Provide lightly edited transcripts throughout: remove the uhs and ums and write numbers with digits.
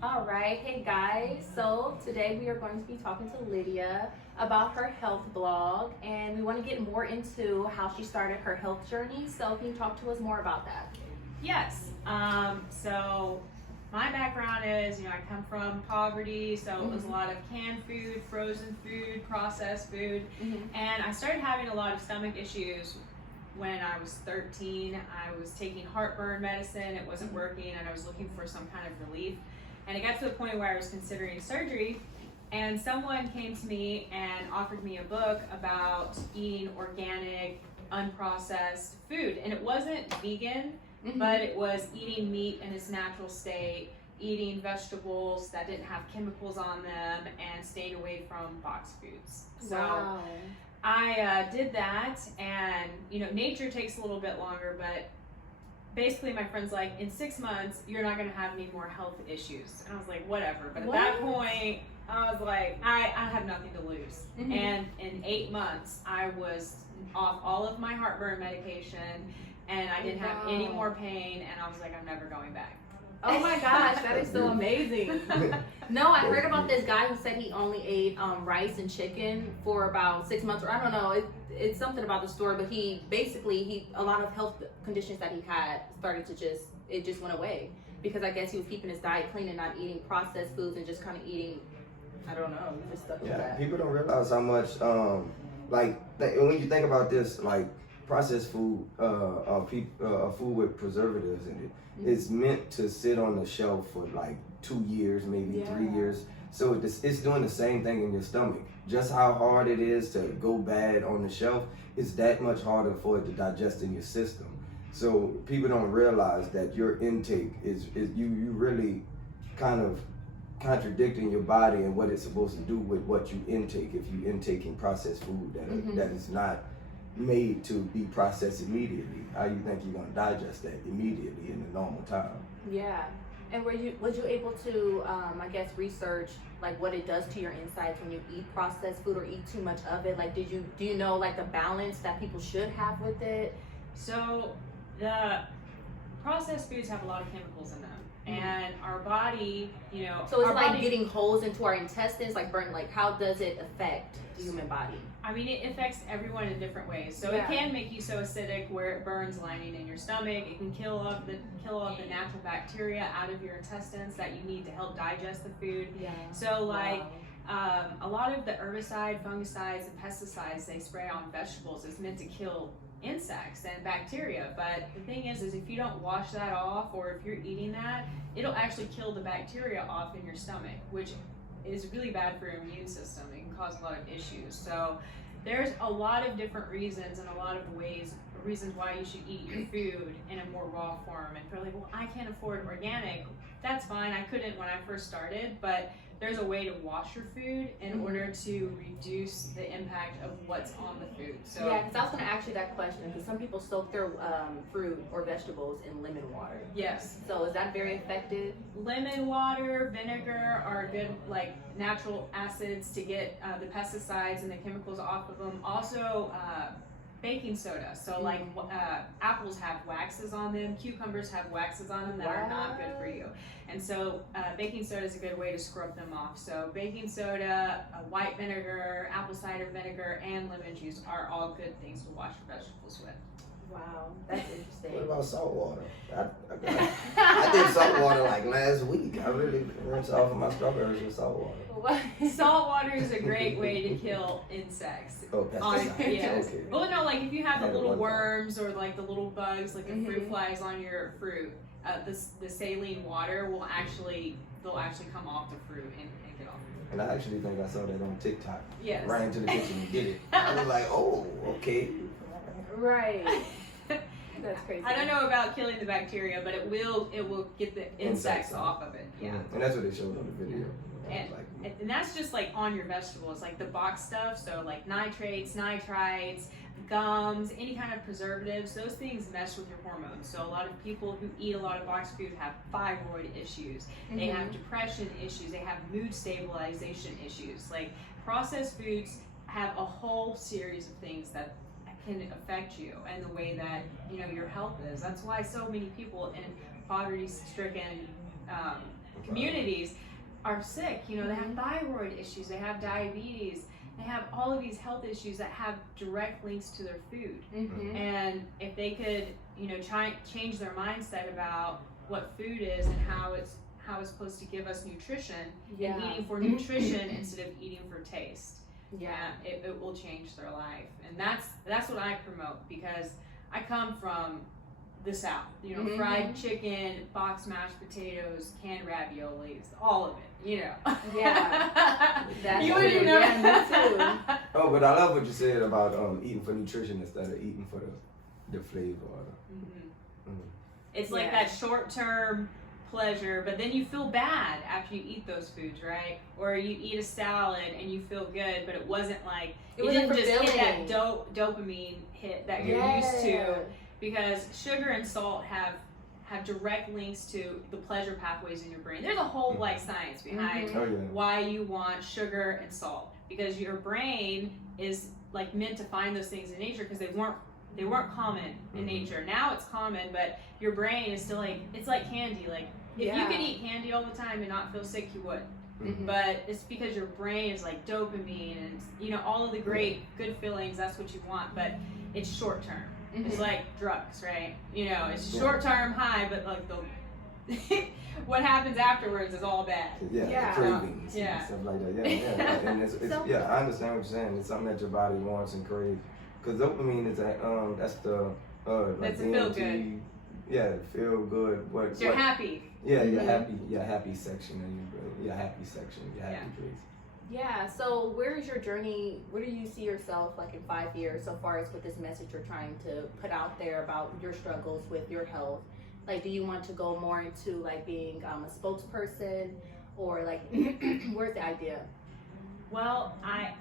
All right, hey guys. So today we are going to be talking to Lydia about her health blog, and we want to get more into how she started her health journey. So can you talk to us more about that? Yes. So my background is, I come from poverty, so it was a lot of canned food, frozen food, processed food, and I started having a lot of stomach issues when I was 13. I was taking heartburn medicine, it wasn't working, and I was looking for some kind of relief. And it got to the point where I was considering surgery, and someone came to me and offered me a book about eating organic, unprocessed food. And it wasn't vegan, but it was eating meat in its natural state, eating vegetables that didn't have chemicals on them, and staying away from boxed foods. So Wow. I did that, and nature takes a little bit longer, but basically my friend's like, in 6 months you're not going to have any more health issues, and I was like, whatever. But at that point I was like, I have nothing to lose. And in 8 months I was off all of my heartburn medication, and I didn't have any more pain, and I was like, I'm never going back. Oh my gosh, that is so amazing. No, I heard about this guy who said he only ate rice and chicken for about 6 months, or I don't know. It's something about the story, but he basically a lot of health conditions that he had started to just went away because I guess he was keeping his diet clean and not eating processed foods and just kind of eating, I don't know, just stuff like that. People don't realize how much when you think about this, like processed food, food with preservatives in it. It's meant to sit on the shelf for like 2 years, maybe 3 years. So it's doing the same thing in your stomach. Just how hard it is to go bad on the shelf, it's that much harder for it to digest in your system. So people don't realize that your intake is you really kind of contradicting your body and what it's supposed to do with what you intake if you intaking processed food that is not made to be processed immediately. How you think you're gonna digest that immediately in the normal time? Yeah. And was you able to I guess research like what it does to your insides when you eat processed food or eat too much of it? Like do you know like the balance that people should have with it? So the processed foods have a lot of chemicals in them, and our body, So it's our like body, getting holes into our intestines, like burn. Like how does it affect the human body? I mean, it affects everyone in different ways. So it can make you so acidic where it burns lining in your stomach. It can kill off the natural bacteria out of your intestines that you need to help digest the food. Yeah. So a lot of the herbicide, fungicides, and pesticides they spray on vegetables is meant to kill insects and bacteria. But the thing is if you don't wash that off, or if you're eating that, it'll actually kill the bacteria off in your stomach, which is really bad for your immune system. It can cause a lot of issues. So there's a lot of different reasons and a lot of reasons why you should eat your food in a more raw form. And if you're like, well, I can't afford organic, that's fine. I couldn't when I first started, but there's a way to wash your food in order to reduce the impact of what's on the food. So yeah, because I was going to ask you that question, because some people soak their fruit or vegetables in lemon water. yes, So is that very effective? lemon water, vinegar are good natural acids to get the pesticides and the chemicals off of them. Also baking soda. So apples have waxes on them, cucumbers have waxes on them that are not good for you. And so baking soda is a good way to scrub them off. So baking soda, white vinegar, apple cider vinegar, and lemon juice are all good things to wash your vegetables with. Wow, that's interesting. What about salt water? I did salt water like last week. I really rinsed off of my strawberries with salt water. Salt water is a great way to kill insects. Oh, pesticides. Yes. Okay. Well, no, like if you have the Had it little one time. worms or like the little bugs, like the fruit flies on your fruit, the saline water will they'll actually come off the fruit and get off. And I actually think I saw that on TikTok. Yes. Ran to the kitchen and did it. I was like, oh, okay. Right. That's crazy. I don't know about killing the bacteria, but it will get the insects off of it. Yeah. And that's what they showed on the video. And that's just like on your vegetables, like the box stuff. So like nitrates, nitrites, gums, any kind of preservatives, those things mess with your hormones. So a lot of people who eat a lot of boxed food have thyroid issues. They have depression issues. They have mood stabilization issues. Like processed foods have a whole series of things that can affect you and the way that your health is. That's why so many people in poverty-stricken communities are sick. You know, they have thyroid issues, they have diabetes, they have all of these health issues that have direct links to their food. And if they could, you know, change their mindset about what food is and how it's supposed to give us nutrition, and eating for nutrition instead of eating for taste. It will change their life. And that's what I promote, because I come from the South, you know, fried chicken, box mashed potatoes, canned raviolis, all of it, you know. That's you wouldn't know. Yeah, me too. Oh, but I love what you said about eating for nutrition instead of eating for the flavor. It's like that short-term pleasure, but then you feel bad after you eat those foods, right? Or you eat a salad and you feel good, but it wasn't like, it didn't just hit that dopamine hit that you're used to, because sugar and salt have direct links to the pleasure pathways in your brain. There's a whole like science behind why you want sugar and salt, because your brain is like meant to find those things in nature, because they weren't common in nature. Now it's common, but your brain is still like, it's like candy. Like if you could eat candy all the time and not feel sick, you would. But it's because your brain is like dopamine and, you know, all of the great good feelings, that's what you want, but it's short term. It's like drugs, right? You know, it's short term high, but like the what happens afterwards is all bad. Cravings and stuff like that. And it's I understand what you're saying. It's something that your body wants and craves. Because dopamine is that's the like that's a feel good. Yeah, feel good. What you're happy. Yeah, your happy section and your happy section, your happy place. Yeah, so where is your journey? Where do you see yourself like in 5 years, so far as with this message you're trying to put out there about your struggles with your health? Like, do you want to go more into like being a spokesperson, or like where's the idea? Well, I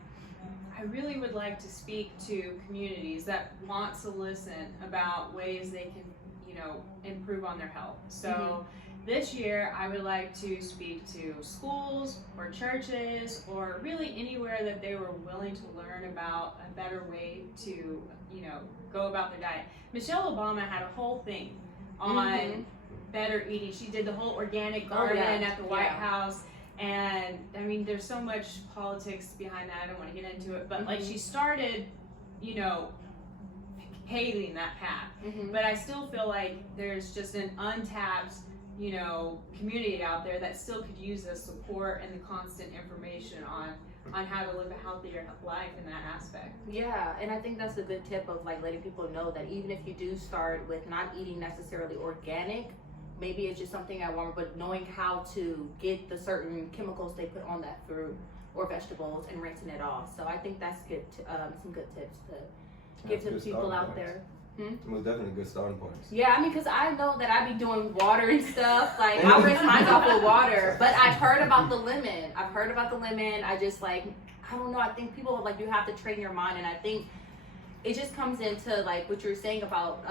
really would like to speak to communities that want to listen about ways they can, you know, improve on their health. So this year I would like to speak to schools or churches, or really anywhere that they were willing to learn about a better way to, you know, go about their diet. Michelle Obama had a whole thing on better eating. She did the whole organic garden at the White House. And I mean, there's so much politics behind that. I don't want to get into it, but like she started, you know, paving that path. But I still feel like there's just an untapped, you know, community out there that still could use the support and the constant information on how to live a healthier life in that aspect. Yeah, and I think that's a good tip of like letting people know that even if you do start with not eating necessarily organic, maybe it's just something I want, but knowing how to get the certain chemicals they put on that fruit or vegetables and rinsing it off. So I think that's good. Some good tips to give to the people out there. Most definitely good starting points. Yeah, I mean, because I know that I be doing water and stuff. Like, I rinse mine off with water. But I've heard about the lemon. I just, like, I don't know. I think people, like, you have to train your mind. And I think it just comes into, like, what you're saying about,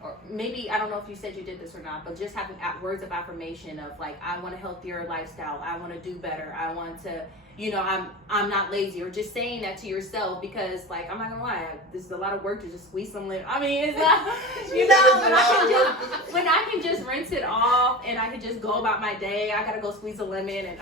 or maybe, I don't know if you said you did this or not, but just having words of affirmation of, like, I want a healthier lifestyle. I want to do better. I want to, you know, I'm not lazy, or just saying that to yourself, because like, I'm not gonna lie, this is a lot of work to just squeeze some lemon. I mean, it's not, you know, when I can just rinse it off and I can just go about my day, I gotta go squeeze a lemon and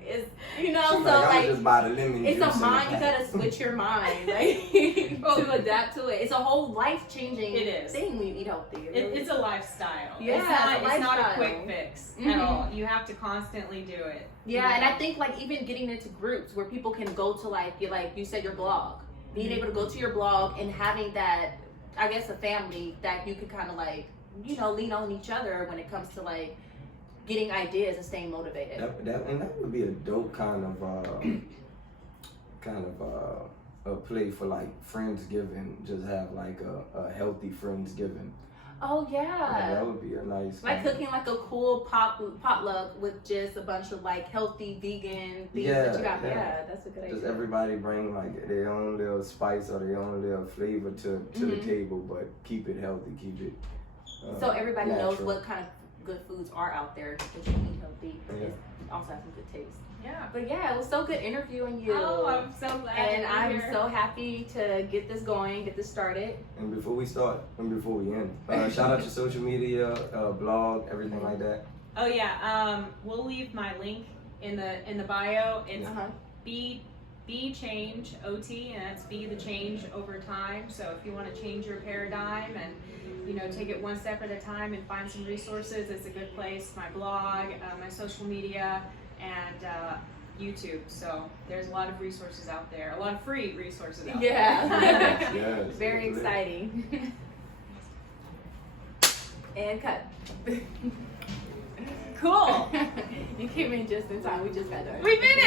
it's, you know, so like, just buy the lemon it's a mind, you gotta switch your mind, like, to adapt to it. It's a whole life-changing thing when you eat healthy. It's a lifestyle. Yeah, it's not a quick fix at all. You have to constantly do it. Yeah, and I think like even getting into groups where people can go to like you said, your blog, being able to go to your blog and having that, I guess, a family that you can kind of like, you know, lean on each other when it comes to like getting ideas and staying motivated. That would be a dope kind of a play for like Friendsgiving. Just have like a healthy Friendsgiving. Oh yeah, that would be a nice. Like cooking like a cool potluck with just a bunch of like healthy vegan things that you got. Yeah, that's a good idea. Just everybody bring like their own little spice or their own little flavor to the table, but keep it healthy, keep it. So everybody natural. knows what kind of good foods are out there that you can eat healthy, but also have some good taste. Yeah. But yeah, it was so good interviewing you. Oh, I'm so glad. And I'm so happy to get this going, get this started. And before we end, shout out your social media, blog, everything like that. Oh yeah, we'll leave my link in the bio. It's Be Change OT, and that's be the change over time. So if you want to change your paradigm and take it one step at a time and find some resources, it's a good place. My blog, my social media, and YouTube. So there's a lot of resources out there, a lot of free resources out there. Yes, Very absolutely. exciting. And cut. Cool. You came in just in time. We just got done. We finished.